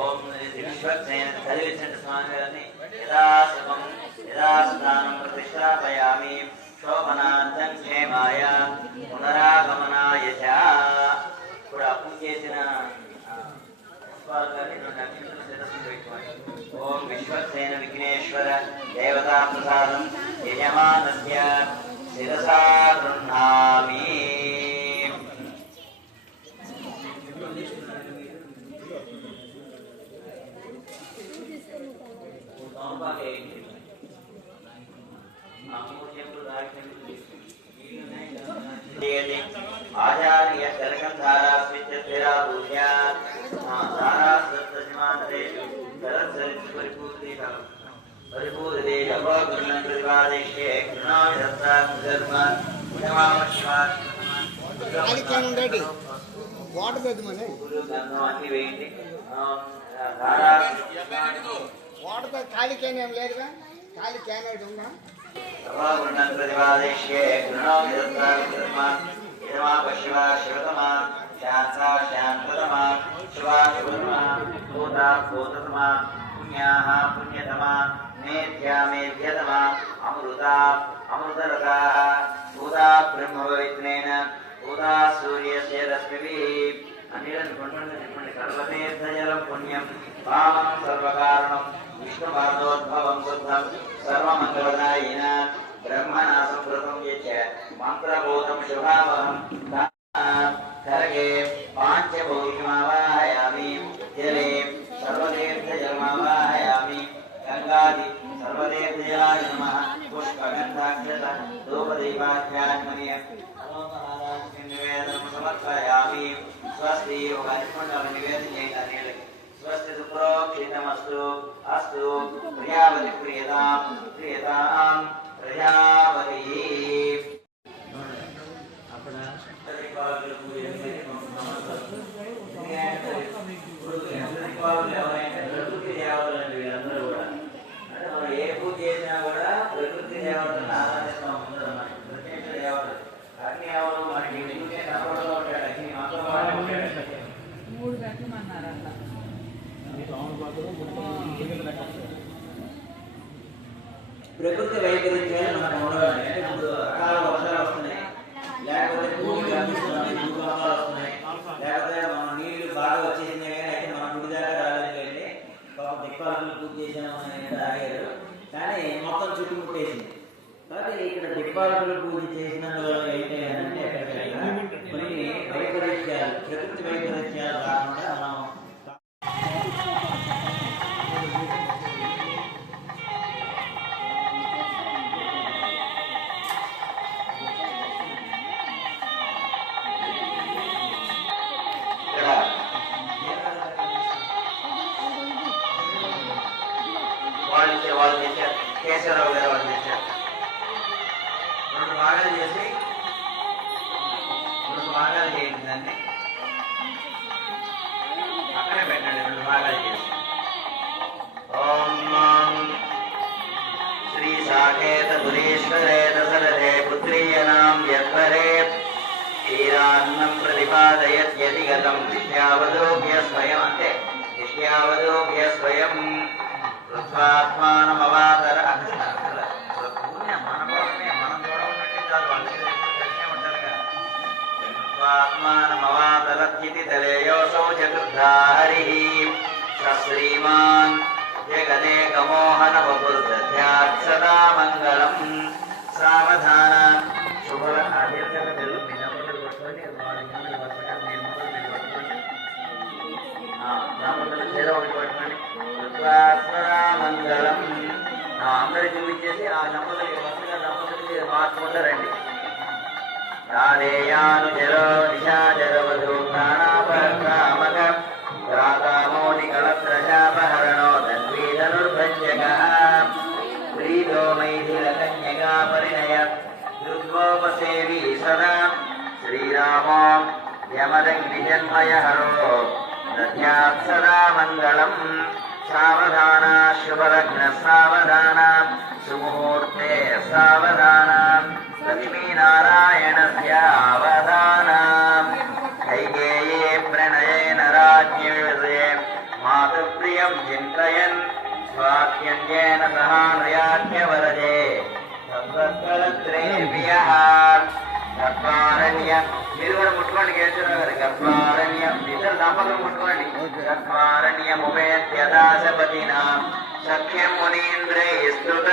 ఓం విశ్వక్సేన చదివించండి స్వామి గారిని. యదా శుభం యదా స్థానం ప్రతిష్టాపయామి శోభనార్థం క్షేమాయ పునరాగమనాయ చ. ఇప్పుడు అప్పు చేసిన ఓం విశ్వక్సేన విఘ్నేశ్వర దేవతా ప్రసాదం యజమానస్య శిరసా గృహ్ణామి. आचार्य शरकंधारा स्विच्छेरा पूज्या धारा सप्तमात्रेषु शरत्सरित् परिपूर्णिता परिपूर्णे जपगुणं प्रतिपादिष्ये कृणामि दत्ताधर्म उन्नमामशिवात् खाली कैन रेडी वाटर పెద్దమనే అన్ని వేయండి. धारा వాటర్ ఖాళీ క్యాన్ ఏం లేదుగా, ఖాళీ క్యాన్ ఒకటి ఉందా? जपगुणं प्रतिपादिष्ये कृणामि दत्ताधर्म इदमा पश्चिमा शिवतमा शांता शांततमा शिवा शिवतमा भूता भूततमा पुण्याः पुण्यतमा मेध्या मेध्यतमा अमृता अमृतरसाः भूता ब्रह्मवित्नेन भूता सूर्यस्य रश्मिभिः अनिलं पुण्यं सर्वतीर्थजलं पुण्यं पावनं सर्वकारणं विष्णुपादोद्भवं शुद्धं सर्वमङ्गलदायिन ब्रह्मणा संवृतं यच्च मंत्रभूतं शुभावहं खरगे पांचभौतिकमावाहयामि जले सर्वतीर्थजलमावाहयामि गंगादि सर्वतीर्थजलाय नमः पुष्पगन्धाक्षत धूपदीपाध्यात्मने निवेदनं समर्पयामि स्वस्ति निवेदनीयेन स्वस्ति सुप्रोक्षितमस्तु अस्तु प्रियावति प्रियतां प्रियतां प्रजापति. ఏ పూజ చేసినా కూడా ప్రకృతి దేవతలను ఆరాధిస్తూ ఉంటారు. ప్రత్యక్ష దేవతలు అగ్ని ఎవరు మనకి చూసే కనపడుతూ ఉంటాడు. అగ్ని మాతో పాటు ఉంటాడు. 3 గంటలు అన్నారు అట్లా. ప్రకృతి వైపరీత్యాలు మనకు ఉండవండి. అంటే ఇప్పుడు అకాల వర్షాలు వస్తున్నాయి, లేకపోతే భూమి కనిపిస్తున్నాయి, భూకంపాలు వస్తున్నాయి, లేకపోతే మన నీళ్లు బాగా వచ్చేసినాయి. కానీ అయితే మన గుడి దాకా రాలేదు. పాపం దిక్పాలకులు పూజ చేసామని ఆగారు, కానీ మొత్తం చుట్టుముట్టేసింది. కాబట్టి ఇక్కడ దిక్పాలకులు పూజ చేసినందువల్ల ఏంటి అంటే కొన్ని వైపరీత్యాలు, ప్రకృతి వైపరీత్యాలు కాకుండా మనం వాళ్ళు చేశారు. కేశవరావు గారు వాళ్ళు చేశారు. 2 భాగాలు చేసి 2 భాగాలు చేయండి. దాన్ని అక్కడే పెట్టండి. 2 భాగాలు చేసి ఓం శ్రీ సాకేత పురీశ్వరే దశరథే పుత్రీయనాం యత్వరే క్షీరాన్నం ప్రతిపాదయత్యతి గతం దిష్ట్యావలోక్య స్వయం. అంటే దిష్ట్యావలోక్య స్వయం ృత్వాత్మానమవాతర. మన కోసమే మనం చూడవున్నట్టే చాలు, వాళ్ళకి తెలిసే ఉంటారు కదా. ృత్వాత్మానమవాతరత్యితి తలేయోసౌ చతుర్థా హరి శ్రీమాన్ జగదేకమోహన వపుర్దధ్యాత్ సదా మంగళం. సావధాన శుభ ఆధ్యాత్మిక మంగళం. అందరి చూపించేసి ఆ దంపతులకి వరుసగా దంపతులకి మార్చుకుంటూ రండి. రాధేయాను జలో నిషాజలవధు ప్రాణాపరామక రాతామోని కళత్రశాపహరణో ధన్వీధనుర్భంజక ప్రీతో మైథిల కన్యగా పరిణయ దుర్గోపసేవి సదా శ్రీరామో యమదగ్నిజన్మయహరో దధ్యాత్ సదా మంగళం. సావధాన శుభలగ్న సావధాన సుముహూర్తే సావధాన లక్ష్మీనారాయణస్య అవధాన. కైకేయీ ప్రణయేన రాజ్ఞే मातुप्रियं चिन्तयन् स्वात्यन्येन सह नयाज्ञवरदे तद्वत्कलत्रयेभ्यः గర్భారణ్య మీరు కూడా ముట్టుకోండి కేశవరావు గారు గర్భారణ్యం ఇద్దరు దంపతులు ముట్టుకోండి గర్భారణ్యముపేత్యదాశపతినా సఖ్యం మునీంద్రైస్తుత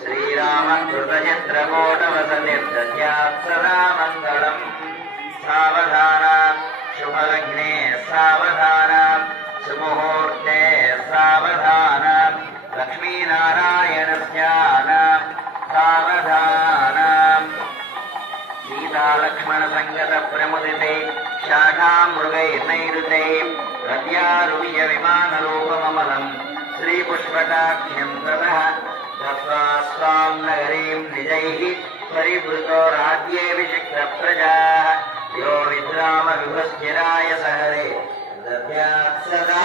శ్రీరామకృతచిత్రకూటవసతిర్దద్యాత్ సదా మంగళం సావధాన శుభలగ్నే సావధాన సుముహూర్తే సావధాన లక్ష్మీనారాయణస్యాన సావధాన सीतालक्ष्मण संगत प्रमुदिते शाखा मृगैर्नैरुते रत्यारुह्य विमानरूपममलं श्रीपुष्पटाख्यं ततः गत्वा स्वां नगरीं निजैः परिवृतो राज्येऽभिषिक्तप्रजाः यो विद्राम विभस्थिराय सहरे दद्यात् सदा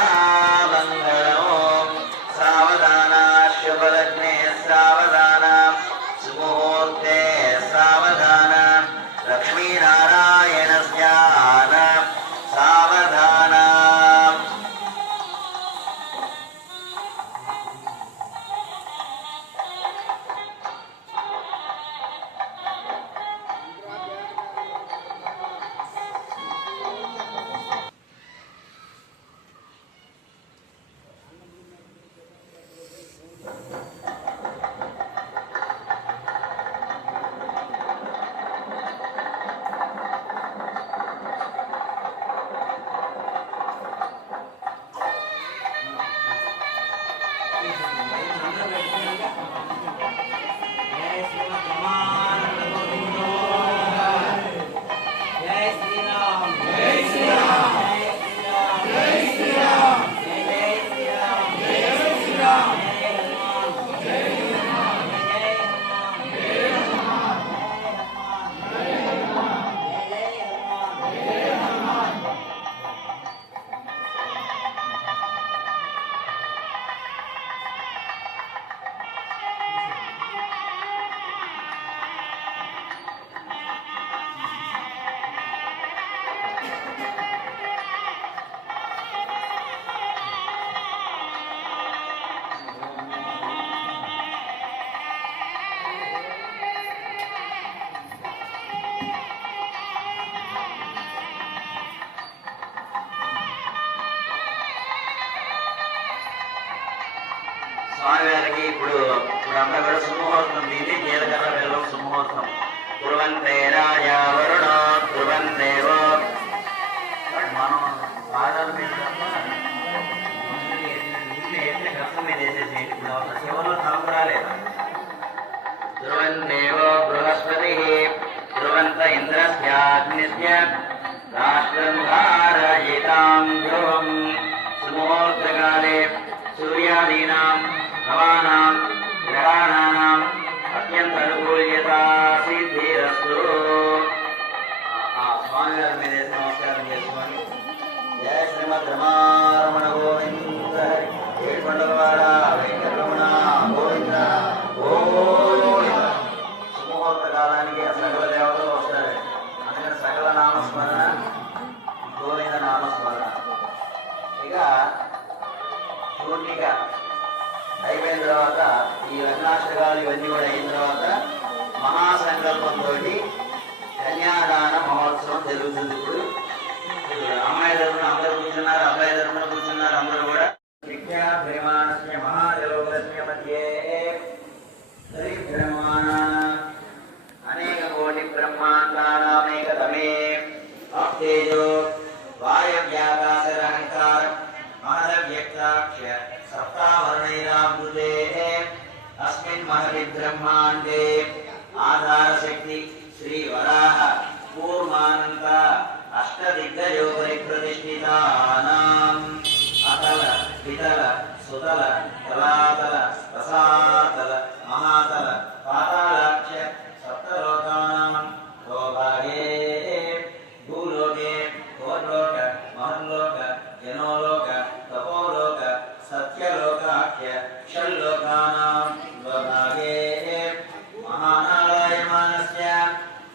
मङ्गलम् सावधाना शुभलग्ने सावधाना सुमुहूर्ते सावधाना लक्ष्मीनारायणस्यान सावधाना స్వామివారికి ఇప్పుడు అంతా కూడా సుముహూర్తం దీన్ని జీలకర్ర బెల్లం సుముహూర్తం కురువంతే రాజా వరుణో ధ్రువందేవో మనం పాదాల మీద కష్టం మీద వేసేసేయండి ఇప్పుడు శివలో తలంపరాలేదా ధ్రువందేవో బృహస్పతి ధ్రువంత ఇంద్రస్యాగ్నిస్య రాష్ట్రం ధారయితాం ధ్రువం సుముహూర్తకాలే सूर्यादीनां नवानां ग्रहाणाम् अत्यंत अनुकूल्यता सिद्धिरस्तु स्वामी गाరి మీద నమస్కారం చేసుకోండి జయ శ్రీమద్ రమారమణ గోవింద హరి ఏడుకొండలవాడ వెంకటరమణ గోవింద గోవింద సుముహూర్త కాలానికి సకల దేవతలు వస్తారు అందుకని సకల నామస్మరణ గోవింద నామస్మరణ ఇక పూర్తిగా అయిపోయిన తర్వాత ఈ లగ్నాష్టకాలు ఇవన్నీ కూడా అయిన తర్వాత మహాసంకల్పంతో కన్యాదాన మహోత్సవం జరుగుతుంది. ఇప్పుడు అమ్మాయి తరఫున అందరూ కూర్చున్నారు, అబ్బాయి తరఫున కూర్చున్నారు, అందరూ కూడా విద్యాభ్రమాణస్య మహాజలోకస్య మధ్యే హరిభ్రమాణ అనేక కోటి బ్రహ్మాండానామేకతమే తేజో వాయవ్యాకాశరహంకార महदव्यक्ताक्ष्य सप्तावर्णैरामृते अस्मिन् महति ब्रह्माण्डे आधारशक्ति श्रीवराह कूर्मानन्त अष्टदिग्गजोपरि प्रतिष्ठितानाम् अतल वितल सुतल तलातल रसातल महातल पातालाक्ष्य सप्तलोकानां भोभागे भूलोके भोर्लोक महर्लोक जनोलोक तपोलोक सत्यलोकाख्य षल्लोकानां स्वभागे महानारायणस्य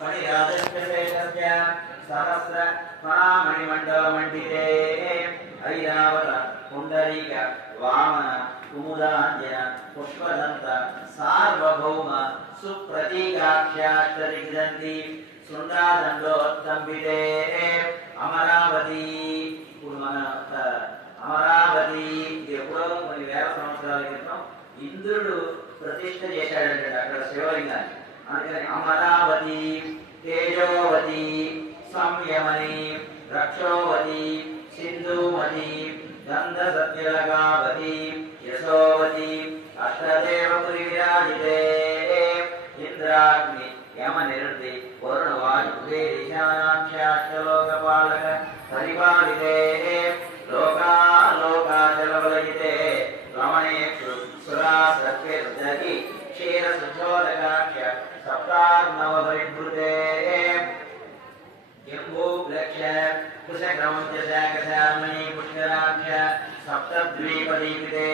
फणिराजस्य सहस्र फणामणिमण्डलमण्डिते పర్వత పుండరీక వామన కుముదాంజన పుష్పదంత సార్వభౌమ సుప్రతీకాక్షాష్టరిగ్రంథి సుందాదండోత్తంబితే అమరావతి. ఇప్పుడు మన అమరావతి ఎప్పుడో కొన్ని వేల సంవత్సరాల క్రితం ఇంద్రుడు ప్రతిష్ఠ చేశాడంటే అక్కడ శివలింగాన్ని. అందుకని అమరావతి, తేజోవతి, సంయమని, రక్షోవతి, సింధుమతి, గంధ సత్యలగావతి, యశోవతి, అష్టదేవపురి విరాజితే. ఇంద్రాగ్ని యమ నిరుద్ధి వరుణ వాయు ఈశానాక్షలోకపాలక పరిపాలితే. లోకాలోకాచలవలయితే రమణేక్షు సురా సత్యర్ధి క్షీర సుచోదకాక్ష సప్తార్ణవ పరిభృతే. జంబూప్లక్ష కుశక్రమంచ శాకశామణి పుష్కరాక్ష సప్తద్వీపదీపితే.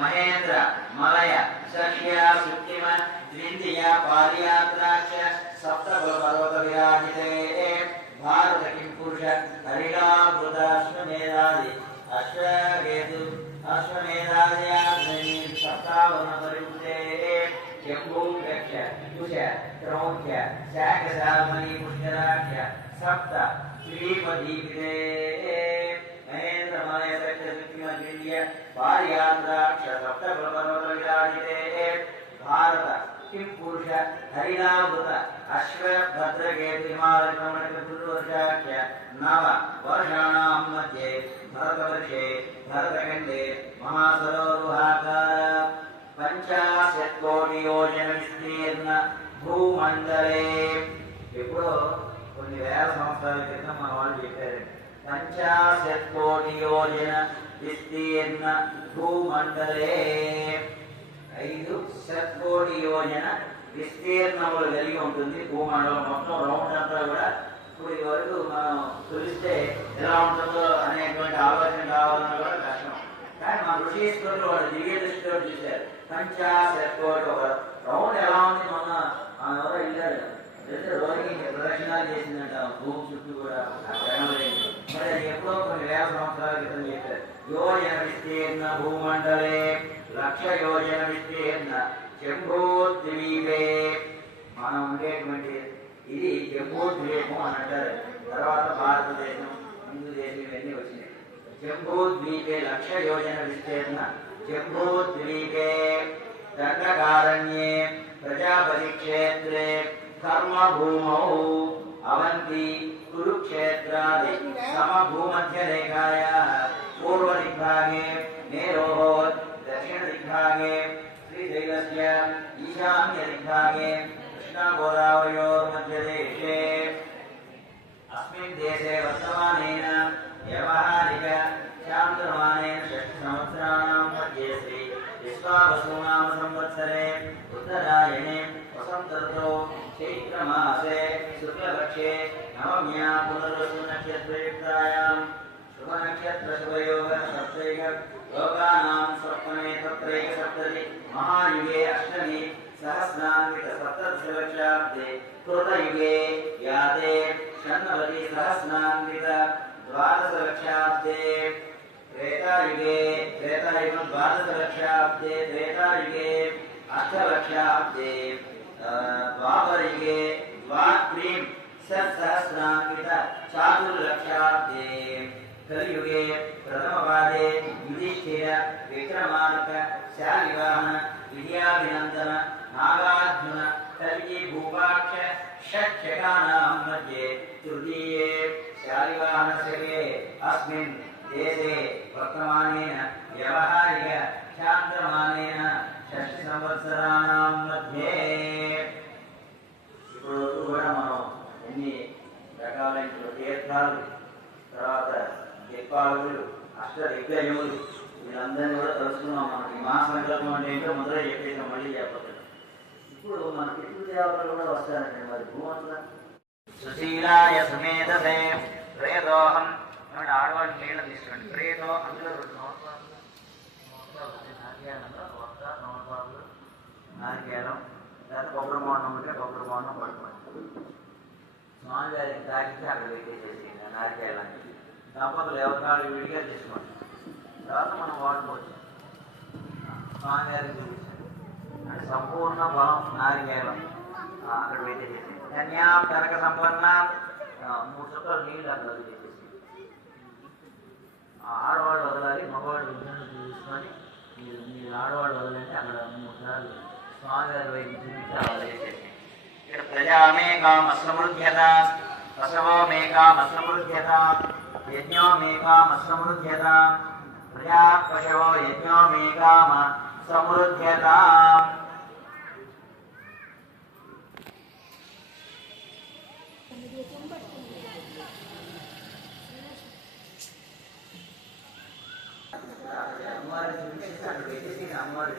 మహేంద్ర మలయ సఖ్య సుక్తిమ ద్విందియ పాదయాత్రాక్ష సప్తకులపర్వత విరాజితే. భారత కిం పురుష హరిణామృత అశ్వమేధాది అశ్వకేతు అశ్వమేధాది సప్తావన పరివృతే. జంబూప్లక్ష కుశ క్రౌంచ శాకశామణి పుష్కరాక్ష సప్త ద్వీపదీపితే. మహేంద్ర మలయ సఖ్య సుక్తిమ ద్విందియ పాదయాత్రాక్ష సప్తకులపర్వత విరాజితే. భారత కిం పురుష హరిణామృత అశ్వభద్రకేతు హిమాలయవర్షాఖ్య నవ వర్షాణాం మధ్యే భరతవర్షే భరతఖండే మహాసరోరుహాకార పంచాశత్కోటి యోజన విస్తీర్ణ భూమండలే. ఎప్పుడో కొన్ని వేల సంవత్సరాల క్రితం మన వాళ్ళు చెప్పారు. పంచాశత్కోటి యోజన విస్తీర్ణ భూమండలే. 5 శతకోటి యోజన విస్తీర్ణములు కలిగి ఉంటుంది భూమండలం మొత్తం. రౌండ్ అంతా కూడా ఇప్పుడు వరకు మనం తెలిస్తే ఎలా ఉంటుందో అనేటువంటి ఆలోచన కావాలన్నా కూడా కష్టం. కానీ మన ఋషీశ్వరులు వాళ్ళు దివ్య దృష్టితో చూశారు. పంచాశతకోటి ఒక రౌండ్ ఎలా ఉంది. మొన్న మన ఎవరో వెళ్ళాడు, వెళ్తే రోజుకి ప్రదక్షిణాలు చేసిందంట భూమి చుట్టూ కూడా. మరి అది ఎప్పుడో కొన్ని వేల సంవత్సరాల క్రితం చెప్పారు. యోజన విస్తీర్ణ భూమండలే లక్ష యోజన విస్తీర్ణ జంబూద్వీపే. మనం ఉండేటువంటి ఇది జంబూద్వీపం అని అంటారు. తర్వాత భారతదేశం, హిందూ దేశం ఇవన్నీ వచ్చినాయి. జంబూద్వీపే లక్ష యోజన విస్తీర్ణ జంబూద్వీపే. దండకారణ్యే ప్రజాపతి క్షేత్రే కర్మభూమౌ అవంతి కురుక్షేత్రాది సమభూమధ్యరేఖాయాః పూర్వదిగ్భాగే మేరోః దక్షిణదిగ్భాగే శ్రీశైలస్య ఈశాన్యదిగ్భాగే కృష్ణాగోదావర్యోర్మధ్యదేశే. అస్మిన్ దేశే వర్తమానేన వ్యవహారిక చాంద్రమానేన 6 సంవత్సరాణాం మధ్యే శ్రీ విశ్వావసునామ సంవత్సరే ఉత్తరాయణే వసంత ఋతో చైత్రమాసే శుక్లపక్షే నవమ్యాం పునర్వసు నక్షత్రయుక్తాయాం శుభనక్షత్ర శుభయోగ సప్తైక లోకానాం స్వప్నే తత్రైక సప్తతి మహాయుగే అష్టమి సహస్రాన్విత సప్తదశలక్షాబ్దే కృతయుగే యాదే షణ్ణవతి సహస్రాన్విత ద్వాదశలక్షాబ్దే త్రేతాయుగే త్రేతాయుగం ద్వాదశలక్షాబ్దే త్రేతాయుగే అష్టలక్షాబ్దే ద్వాపరయుగే ద్వాత్రీం షట్సహస్రాన్విత చాతుర్లక్షాబ్దే కలియుగే ప్రథమపాదే యుధిష్ఠిర విక్రమార్క శాలివాహన విద్యాభినందన నాగార్జున కల్కి భూపాక్ష షట్శకానాం మధ్యే తృతీయే శాలివాహన శకే అస్మిన్ దేశే వర్తమానేన వ్యవహారిక చాంద్రమానేన 6 సంవత్సరాణాం మధ్యే. ఇప్పుడు కూడా మనం ఎన్ని రకాలైన తీర్థాలు, తర్వాత దిక్పాలకులు, అష్టదిగ్గజములు వీళ్ళందరినీ కూడా తెలుసుకున్నాం. మనకి మహాసంకల్పం అంటే ఏంటో మొదలై చెప్పేసాం, మళ్ళీ చెప్పదు. ఇప్పుడు మన పితృదేవతలు కూడా వస్తారంటే మరి భూమంతా సుశీలాయ సుమేధసే ప్రేదోహం. ఆడవాళ్ళకి నీళ్ళ తీసుకోండి. ప్రేతో అందులో 2 సంవత్సరాలు నారికేలం లేదా కొబ్బరి బోండం ఉంటే కొబ్బరి బోండం పట్టుకోండి. స్వామివారికి తాకించి అక్కడ పెట్టేసేసి నారికేయాలని దంపతులు ఎవరికాళ్ళు విడిగా తీసుకోండి. మనం వాడుకోవచ్చు. స్వామి గారికి చూపించారు అంటే సంపూర్ణ బలం నారికేళం అక్కడ పెట్టేసేసి ధన్యాం కనక సంపన్న 3 చుక్కలు నీళ్ళు అక్కడ వదిలేసేసి ఆడవాళ్ళు వదలాలి, మగవాళ్ళు విజ్ఞానం చూసుకొని మీరు ఆడవాళ్ళు వదలంటే అక్కడ 3 సార్లు స్వామి గారి వైపు చూపించి వదిలేసేసి ఇక్కడ ప్రజామేకామసమృద్ధ్యత పశవోమేకామసమృద్ధ్యత యజ్ఞోమేకామసమృద్ధ్యత ప్రజా పశవో యజ్ఞోమేకామ సమృద్ధ్యత. అమ్మవారి చూపించేసి అక్కడ పెట్టేసి అమ్మవారి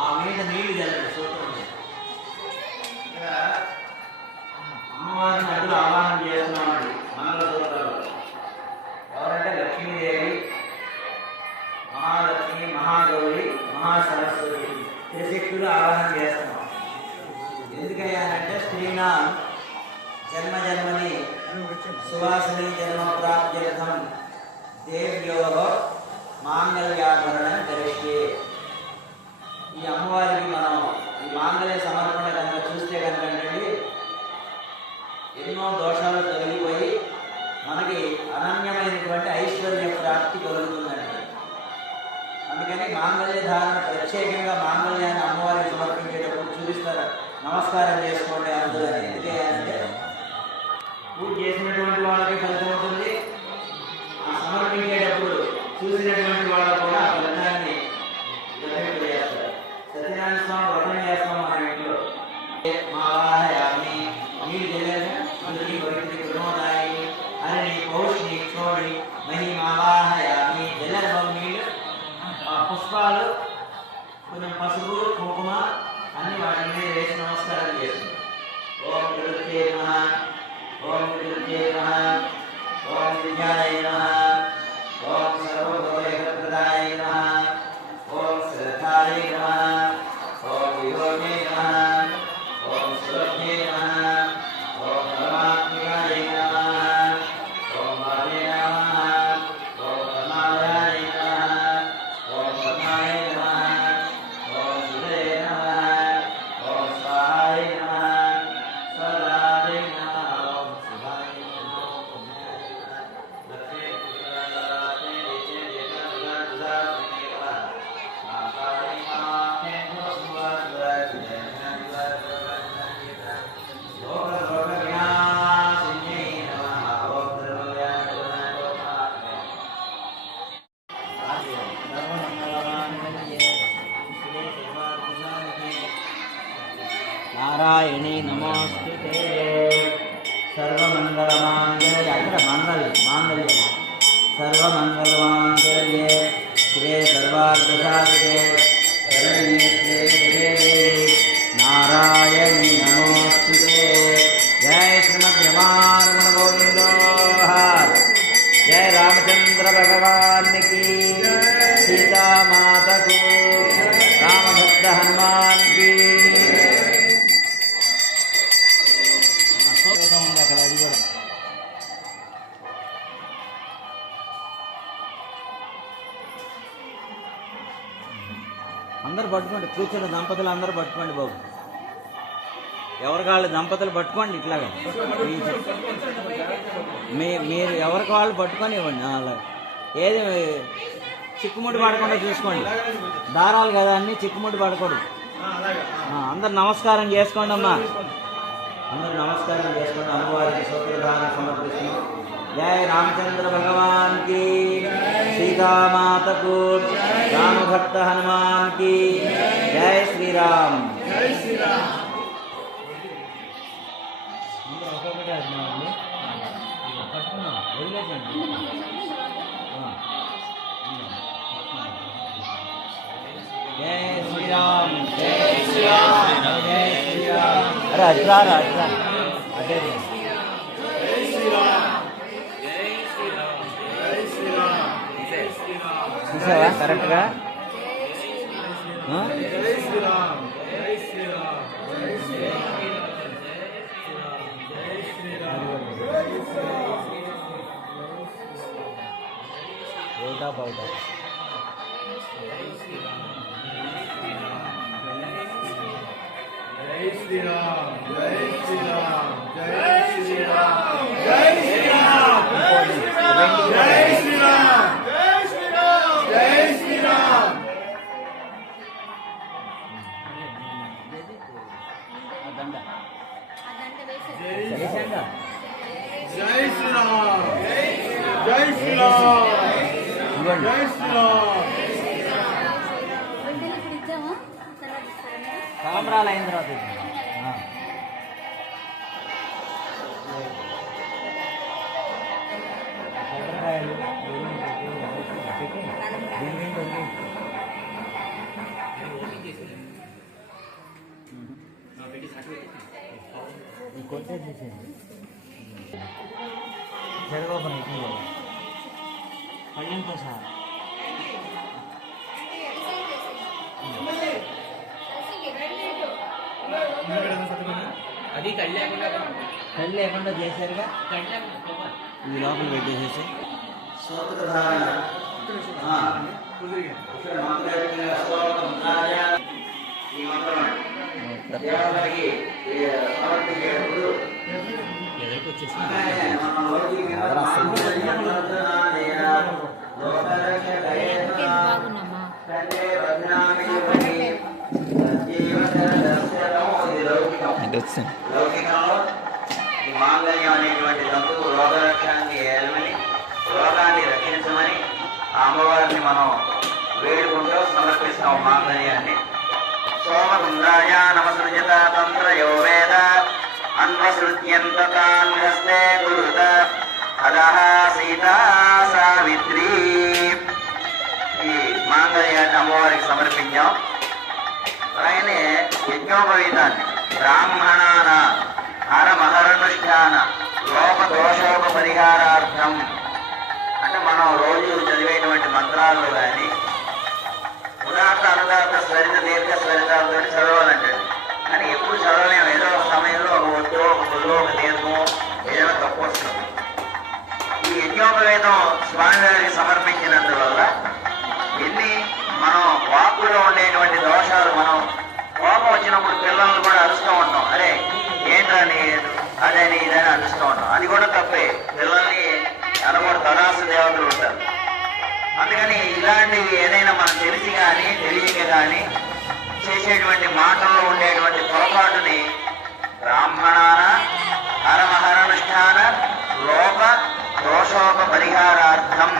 ఆ మీద నీళ్లు జరగదు సూత్రం. ఇక్కడ అమ్మవారిని అడ్డు ఆవాహన చేస్తున్నామండి మంగళ సూత్రాలు. ఎవరంటే లక్ష్మీదేవి, మహాలక్ష్మి, మహాగౌరి, మహాసరస్వతి త్రిశక్తులు ఆవాహన చేస్తున్నాం. ఎందుకయ్యానంటే స్త్రీనా జన్మ జన్మని సువాసిని జన్మ ప్రాప్త్యర్థం దేవ్యో మాంగళ్యాభరణం ధరిష్యే. ఈ అమ్మవారికి మనం ఈ మాంగళ్య సమర్పణ కనుక చూస్తే కనుకండి ఎన్నో దోషాలు తొలగిపోయి మనకి అనన్యమైనటువంటి ఐశ్వర్య ప్రాప్తి కలుగుతుందండి. అందుకని మాంగళ్య ధారణ ప్రత్యేకంగా మాంగళ్యాన్ని అమ్మవారికి సమర్పించేటప్పుడు చూపిస్తారు, నమస్కారం చేసుకోండి అందరూ అని. ఎందుకంటే పూజ చేసినటువంటి వాళ్ళకి ఫలితం ఉంటుంది, సమర్పించేటప్పుడు చూసినటువంటి వాళ్ళు కూడా ఆ ఫలితాన్ని గ్రహింపజేస్తారు. సత్యనారాయణ స్వామి వ్రతం చేస్తాం మన ఇంట్లో. మావాహయామి నీళ్ళు తెలియదు అందుని పవిత్రి కృణోదాయి అని పౌష్ణి క్షోణి మహి మావాహయామి జలర్భం నీళ్ళు పుష్పాలు కొంచెం పసుపు కుంకుమ అన్ని వాటి మీద వేసి నమస్కారం చేస్తుంది. ఓం విరుద్ధే నమః, ఓం విరుద్ధే నమః, ఓం విద్యాయ నమః, ఓం సర్వభూతేకప్రదాయ నమః, ఓం శ్రద్ధాయ నమః, ఓం వియోగే నమః, ఓం సులభ్యే నమః, ఓం పరమాత్మికాయ నమః, ఓం భావే నమః, ఓం పరమాలయాయ నమః, ఓం పద్మాయ నమః, ఓం సుధే నమః, ఓం స్వాహాయ నమః, స్వదాయ నమః, ఓం శివాయ నమః, లక్ష్మీ నారాయణీ నమోస్తుతే. సర్వమంగళమాంగళ్య అక్కడ మాంగళ్యం సర్వమంగళమాంగళ్యే శివే సర్వార్థసాధికే శరణ్యే దేవి నారాయణీ నమోస్తుతే. జయ శ్రీమద్ రమారమణ గోవిందో జయ రామచంద్ర భగవాన్ కి, సీతామాతకు, రామభక్త హనుమాన్ కి. ఉంది అక్కడ అది కూడా. అందరు పట్టుకోండి, కూర్చున్న దంపతులు అందరూ పట్టుకోండి బాబు. ఎవరికి వాళ్ళు దంపతులు పట్టుకోండి ఇట్లాగా. మీరు ఎవరికి వాళ్ళు పట్టుకొని ఇవ్వండి. అలా ఏది చిక్కుముడి పడకుండా చూసుకోండి. దారాలు కదా అన్నీ చిక్కుముడి పడకూడదు. అందరు నమస్కారం చేసుకోండి అమ్మా, అందరూ నమస్కారం చేసుకోండి. అమ్మవారికి సూత్రధారణ సమర్పిస్తున్నాం. జయ రామచంద్ర భగవాన్ కి, సీతామాతకు, రామభక్త హనుమాన్ కి, జయ శ్రీరామ్. వదిలేసండి. అరే అట్లా అట్లా అదే చూసావా కరెక్ట్గా అవుతా అవుతా జై శ్రీరామ్ జై శ్రీరామ్ జై శ్రీరామ్ జై శ్రీరామ్ జై శ్రీరామ్ జై శ్రీరామ్ జై శ్రీరామ్ జై శ్రీరామ్ జై శ్రీరామ్ జై శ్రీరామ్ కామరాలు అయిన తర్వాత కొట్టేసేసేయండి జరగబోతున్నా ఇటు పళ్ళెంతో సహా అది కళ్ళు లేకుండా చేశారుగా ఇది లోపల పెట్టేసేసి సూత్రధారణ ఈ మంత్రం దేవతలకి సమర్పించేటప్పుడు ఎదురుకు వచ్చేసి లౌకికంలో ఈ మాంగళ్యం అనేటువంటి జంతువు రోగరక్షణాన్ని ఏలమని రోగాన్ని రక్షించమని ఆ అమ్మవారిని మనం వేడుకుంటూ సమర్పిస్తాం మాంగళ్యాన్ని. సోమసుందరాయ నమసృజత తంత్రయో వేద అన్వసృత్యంతాన్ హస్తే కురుత అదహ సీతా సావిత్రి. ఈ మాంగళ్యాన్ని అమ్మవారికి సమర్పించాం. అలాగనే యజ్ఞోపవీతాన్ని బ్రాహ్మణాన హరమహరనుష్ఠాన లోపదోషోప పరిహారార్థం అంటే మనం రోజు చదివేటువంటి మంత్రాలు కానీ ఉదాత్త అనుదాత్త స్వరిత దీర్ఘ స్వరితాలతో చదవాలంటాడు. కానీ ఎప్పుడు చదవలేము. ఏదో ఒక సమయంలో ఒక ఒత్తు ఒక పుల్లు ఒక దీర్ఘం ఏదైనా తక్కువ వస్తుంది. ఈ యజ్ఞోపవేదం స్వామివారికి సమర్పించినందువల్ల ఎన్ని మనం వాక్కులో ఉండేటువంటి దోషాలు మనం కోపం వచ్చినప్పుడు పిల్లలను కూడా అరుస్తూ ఉంటాం. అరే ఏంట్రా నీ అదని ఇదని అరుస్తూ ఉంటాం. అది కూడా తప్పే. పిల్లల్ని అనకూడదు. తదాసు దేవతలు ఉంటారు. అందుకని ఇలాంటివి ఏదైనా మనం తెలిసి కానీ తెలియక కానీ చేసేటువంటి మాటల్లో ఉండేటువంటి పొరపాటుని బ్రాహ్మణాన హరమహరనుష్ఠాన లోక దోషోప పరిహారార్థం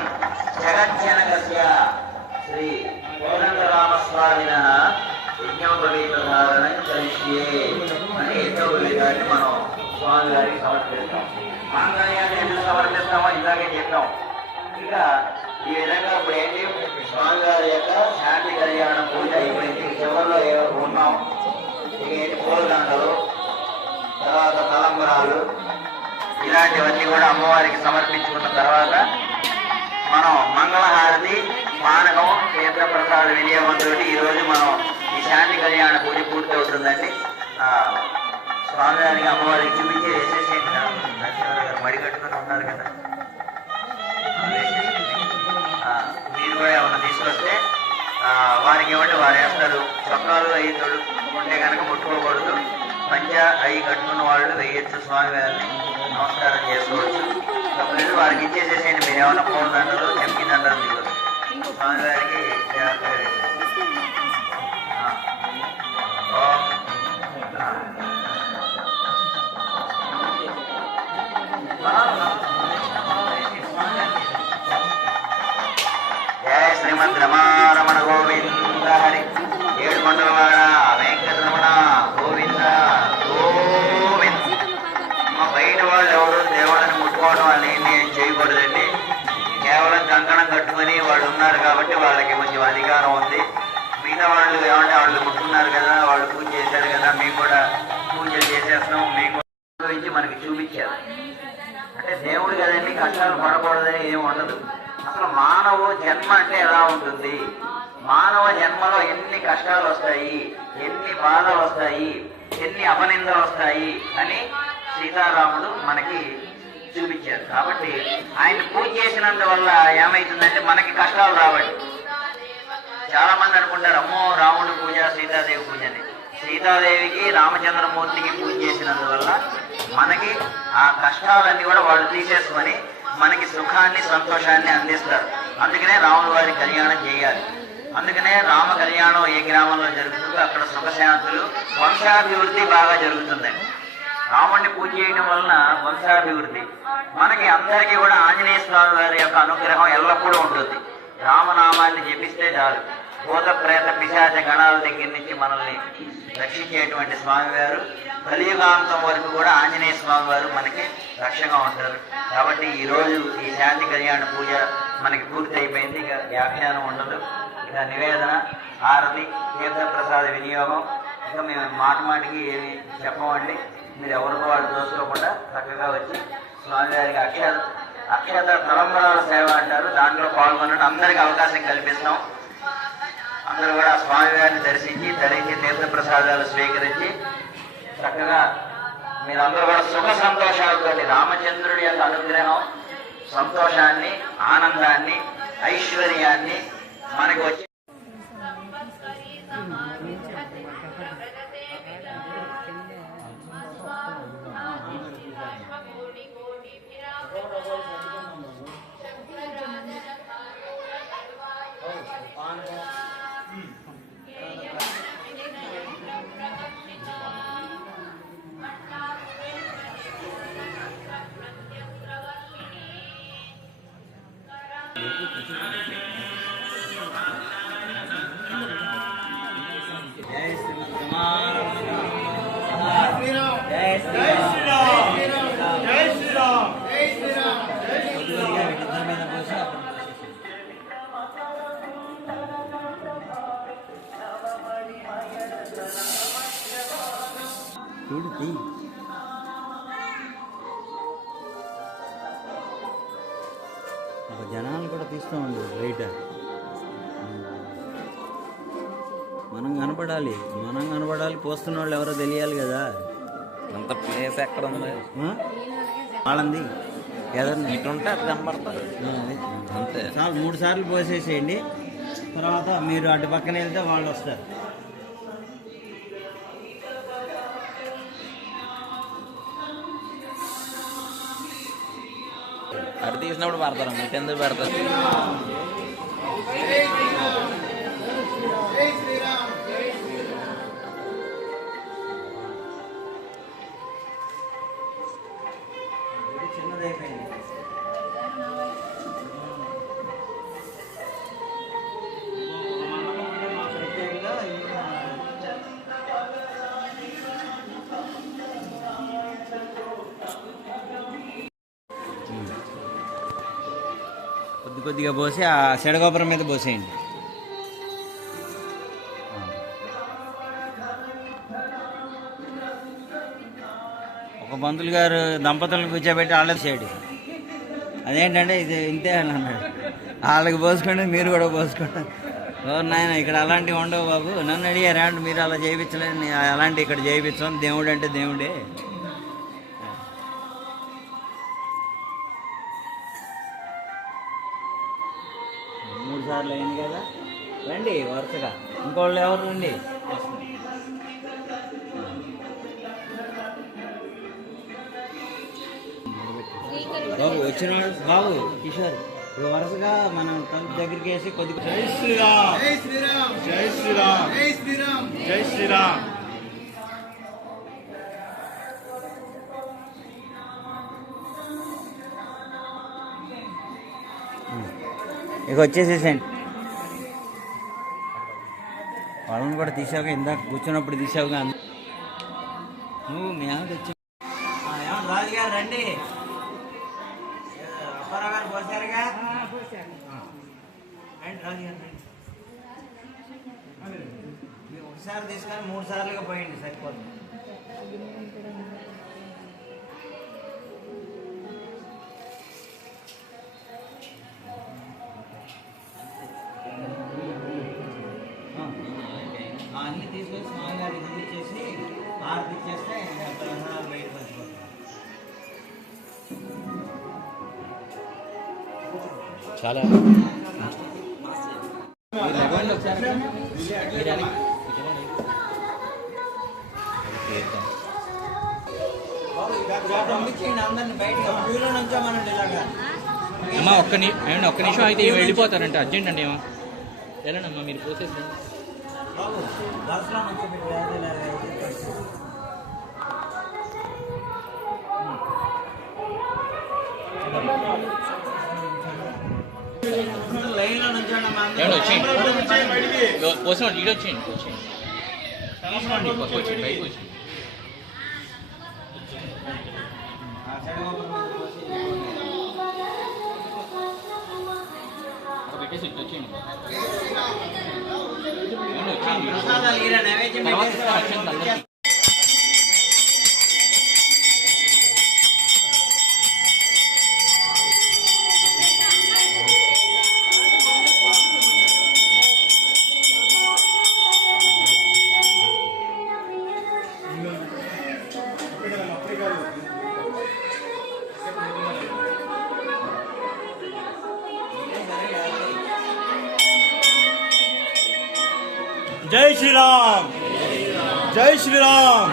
జగజ్జనకస్య శ్రీ కోదండరామస్వామిన యజ్ఞోపవీతధారణ కలిష్యే అని యజ్ఞోపవీతాన్ని మనం స్వామి గారికి సమర్పిస్తాం. మాంగళ్యాన్ని ఎందుకు సమర్పిస్తామో ఇలాగే చెప్పాం. ఇక ఈ విధంగా ఇప్పుడు ఏంటి స్వామి గారి యొక్క శాంతి కళ్యాణ పూజ అయిపోయింది. చివరిలో ఉన్నాం. ఇక ఏంటి పూలదండలు, తర్వాత తలంబరాలు ఇలాంటివన్నీ కూడా అమ్మవారికి సమర్పించుకున్న తర్వాత మనం మంగళహారతి పానకం తీర్థప్రసాద వినియోగంతో ఈరోజు మనం ఈ శాంతి కళ్యాణ పూజ పూర్తి అవుతుందండి. స్వామివారికి అమ్మవారికి చూపించి వేసేసి నరసింహారావు గారు మడి కట్టుకుని ఉన్నారు కదా, మీరు కూడా ఏమన్నా తీసుకొస్తే వారికి ఏమంటే వారు వేస్తారు. చొక్కాలు అవి తొడుక్కుంటే కనుక ముట్టుకోకూడదు. పంచ అవి కట్టుకున్న వాళ్ళు వేయచ్చు. స్వామివారిని నమస్కారం చేసుకోవచ్చు. తప్పలేదు. వారికి ఇచ్చేసేసేయండి. మీరు ఏమన్నా పూల దండలు చెంకి దండలు తీసుకోవచ్చు. స్వామివారికి జాగ్రత్తగా వేసేసి జయ శ్రీమద్ రమారమణ గోవింద హరి. ఏడు మండలవాడ వెంకటరమణ గోవింద గోవింద. మా బయట వాళ్ళు ఎవరు దేవుళ్ళని ముట్టుకోవడం వాళ్ళు ఏం చేయకూడదండి. కేవలం కంకణం కట్టుకుని వాళ్ళు ఉన్నారు కాబట్టి వాళ్ళకి కొంచెం అధికారం ఉంది. మీ మిగతా వాళ్ళు ఏమంటే వాళ్ళు ముట్టుకున్నారు కదా, వాళ్ళు పూజ చేశారు కదా, మేము కూడా పూజలు చేసేస్తాం, మీకు గురించి మనకి చూపించారు. అంటే దేవుడు కదండి, కష్టాలు పడకూడదని ఏమి ఉండదు. అసలు మానవ జన్మ అంటే ఎలా ఉంటుంది, మానవ జన్మలో ఎన్ని కష్టాలు వస్తాయి, ఎన్ని బాధలు వస్తాయి, ఎన్ని అపనిందలు వస్తాయి అని సీతారాముడు మనకి చూపించారు. కాబట్టి ఆయన పూజ చేసినందువల్ల ఏమైతుందంటే మనకి కష్టాలు రావండి. చాలా మంది అనుకుంటారు అమ్మో రాముడు పూజ సీతాదేవి పూజ అని. సీతాదేవికి రామచంద్రమూర్తికి పూజ చేసినందువల్ల మనకి ఆ కష్టాలన్నీ కూడా వాళ్ళు తీసేసుకొని మనకి సుఖాన్ని సంతోషాన్ని అందిస్తారు. అందుకనే రాముల వారి కళ్యాణం చేయాలి. అందుకనే రామ కళ్యాణం ఏ గ్రామంలో జరుగుతుందో అక్కడ సుఖశాంతులు, వంశాభివృద్ధి బాగా జరుగుతుందండి. రాముడిని పూజ చేయడం వలన వంశాభివృద్ధి. మనకి అందరికీ కూడా ఆంజనేయ స్వామి వారి యొక్క అనుగ్రహం ఎల్లప్పుడూ ఉంటుంది. రామనామాన్ని జపిస్తే చాలు. భూత ప్రేత పిశాచ గణాల దగ్గర నుంచి మనల్ని రక్షించేటువంటి స్వామివారు కలియుగాంతం వరకు కూడా ఆంజనేయ స్వామి వారు మనకి రక్షగా ఉంటారు. కాబట్టి ఈరోజు ఈ శాంతి కళ్యాణ పూజ మనకి పూర్తి అయిపోయింది. ఇక వ్యాఖ్యానం ఉండదు, ఇక నివేదన, హారతి, తీర్థప్రసాద వినియోగం. ఇక మేము మాటికి ఏమి చెప్పమండి. మీరు ఎవరికో వాళ్ళు దోసుకోకుండా చక్కగా వచ్చి స్వామివారికి అక్షత తలంబరాల సేవ అంటారు, దాంట్లో పాల్గొనడం అందరికీ అవకాశం కల్పిస్తాం. అందరూ కూడా స్వామివారిని దర్శించి ధరించి తీర్థప్రసాదాలు స్వీకరించి చక్కగా మీరందరూ కూడా సుఖ సంతోషాలతో రామచంద్రుడి యొక్క అనుగ్రహం, సంతోషాన్ని, ఆనందాన్ని, ఐశ్వర్యాన్ని మనకు వచ్చి జనాలు కూడా తీస్తామండి రైట్. మనం కనపడాలి, పోస్తున్న వాళ్ళు ఎవరో తెలియాలి కదా. అంత ప్లేస్ ఎక్కడ ఉంది వాళ్ళంది ఏదన్నా ఇటు ఉంటే అటు కనపడతారు అంతే. 3 సార్లు పోసేసేయండి, తర్వాత మీరు అటు పక్కన వెళ్తే వాళ్ళు వస్తారు. అటు తీసినప్పుడు పడతారు, మీకు ఎందుకు పెడతారు? చిన్నదైపోయింది. కొద్దిగా పోసి ఆ సెడగోపురం మీద పోసేయండి. ఒక పంతులు గారు దంపతులను కూర్చోబెట్టి వాళ్ళ చేయడు. అదేంటంటే ఇది ఇంతే అని అన్నాడు. వాళ్ళకి పోసుకోండి, మీరు కూడా పోసుకోండి. నాయన ఇక్కడ అలాంటివి ఉండవు బాబు. నన్ను అడిగారు అంటే మీరు అలా చేయించలేని, అలాంటి ఇక్కడ చేయించాం. దేవుడు అంటే దేవుడే. మూడు సార్లు అయింది కదా, రండి వరుసగా. ఇంకోళ్ళు ఎవరు రండి. బాబు వచ్చిన బాబు కిషోర్ వరుసగా మనం తలుపు దగ్గరికి వేసి కొద్దిగా జై శ్రీరామ్, జై శ్రీరామ్, జై శ్రీరామ్, జై శ్రీరామ్, జై శ్రీరామ్. ఇక వచ్చేసేసండి. వాళ్ళని కూడా తీసావుగా, ఇందాక కూర్చున్నప్పుడు తీసావుగా. నువ్వు మీ ఆవిడ వచ్చి ఏమన్నా రాజుగారు రండి. అప్పారావు గారు పోసారుగా, రండి రాజుగారు రండి. మీరు ఒకసారి తీసుకొని 3 సార్లుగా పోయండి సరిపోతుంది. అన్నీ తీసుకొని స్వామి గారికి ఇచ్చేసి ఆరతి ఇచ్చేస్తే ప్రసాదాలు బయటకు వచ్చిపోతాయి. చాలా అందరినీ బయటకు క్యూలో నుంచోమనండి ఇలాగా. అమ్మా ఒక్క నిమిషం అయితే వెళ్ళిపోతారంట అర్జెంట్ అండి ఏమో వెళ్ళండమ్మా మీరు ప్రోసెస్ బాబు బస్సులో నుంచి మీరు వ్యాధి లైన్లో నుంచోండి ఏమండి వచ్చేయండి కోసం ఇటు వచ్చేయండి తీసుకోండి పక్క వచ్చేయండి బయటకు వచ్చేయండి పెట్టేసి ఇటు వచ్చేయండి ప్రసాదాలు ఈయన నైవేద్యం పెట్టేసి జై శ్రీరామ్ జై శ్రీరామ్